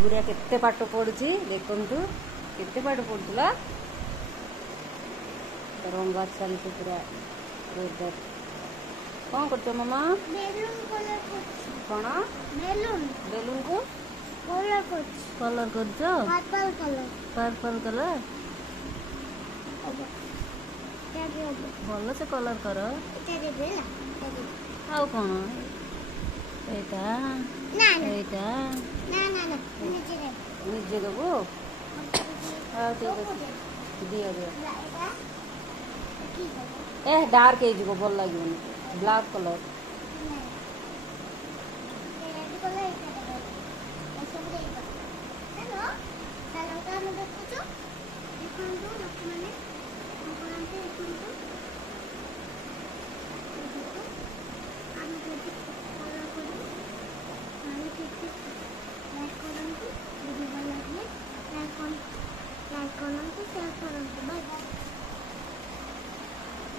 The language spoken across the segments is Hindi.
गुरिया केते पाठ पढ़ुची देखंतु केते पाठ पढ़ुला रंगा चलती पूरा रोजर कौन करछो मामा बेलून कलर करछ कोन बेलून बेलून को कलर करछो पर्पल कलर भल से कलर कर आउ कौन एटा एटा निजे देबो आ ठीक है दिया दिया ए डार्क है जो भल लागियो ब्लैक कलर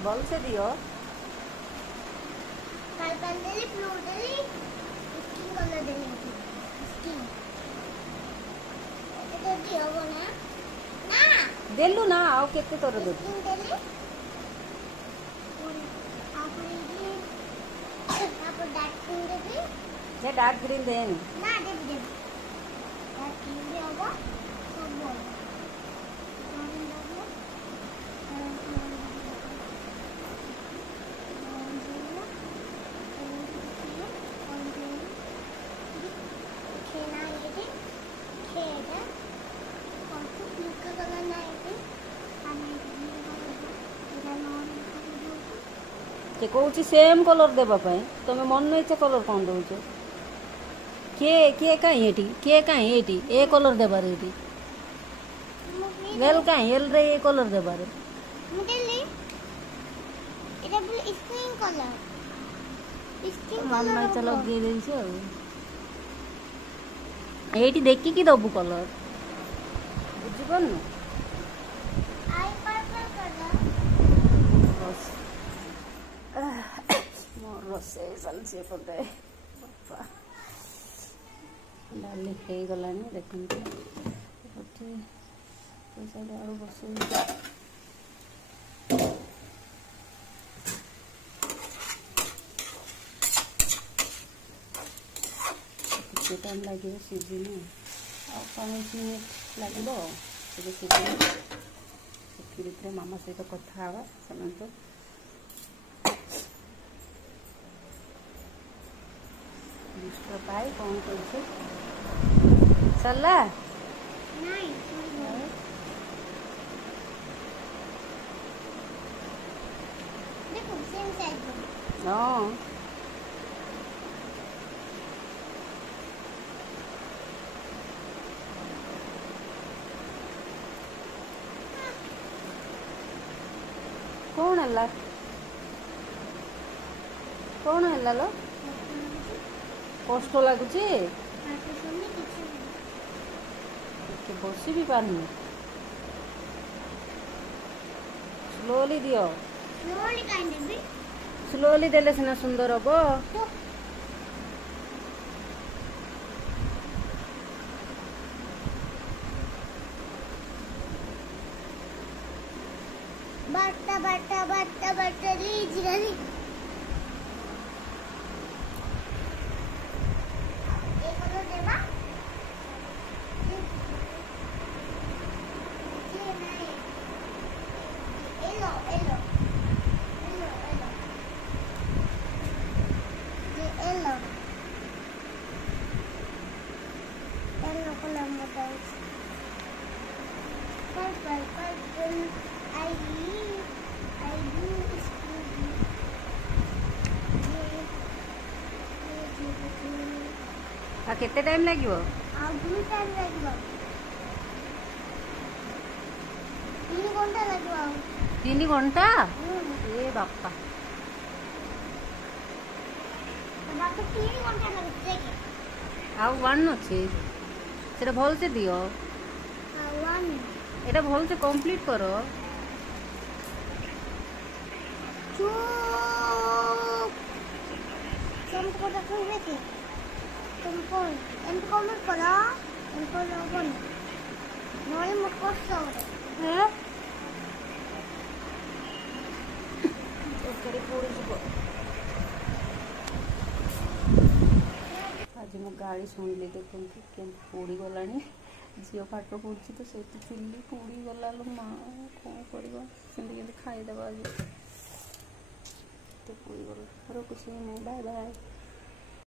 बल से दियो पर्पल देली ब्लू देली स्किन कलर देली स्किन तो दियो ना ना देलु ना आउ केते तोर दे स्किन देली और आप डार्क ग्रीन देली जे डार्क ग्रीन देन ना देली डार्क ग्रीन दे होगा सब बोल के कहूँ सेम कलर देवा तुम मन इच्छा कलर कौन दौच किए कहीं एटी ए कलर देबार एटी एल कहीं एल रे ए कलर देबार मामा इच्छा लगे एटी देखिकी दबु कलर बुझीपन रोषे चलছে पटे बापा डाली हो गलानी देखते पटे पैसा आलू बस टाइम लगे सीजन आ 5 मिनट लगे मामा सहित कथा हवा से पाई कौन कर सरला हाँ कौन है कौन है लो कष्ट लगुच बस भी पारनी स्लोली दियो स्लोली देले सिना सुंदर हम बट्टा बट्टा बट्टा बट्टा लीजिए केते टाइम लागिवो टाइम लागिवो 3 घंटा लागिवो 3 घंटा ए बापा बाकी 3 घंटा लगते आ वन अछि सेटा भल से दियो वन एटा भल से कंप्लीट करो तुमको देखो तुमको एंड कमेंट करो କଲେ ହବନି ନହେଲେ ମୋ କଷ୍ଟ ହବ। ତରକାରୀ ପୋଡ଼ିଯିବ। ଆଜି ମୁଁ ଗାଳି ଶୁଣିଲି, ଦେଖନ୍ତୁ କେମିତି ପୋଡ଼ିଗଲାଣି। ଝିଅ ପାଠ ପଢ଼ୁଛି ତ ସେଇଠି ଚୁଲି ପୋଡ଼ିଗଲା ଲୋ ମା, କ'ଣ କରିବା? ସେମିତି କେମିତି ଖାଇଦେବା ଆଜି। ତ ପୋଡ଼ିଗଲା। ରଖୁଛି ମୁଁ, ବାଏ ବାଏ।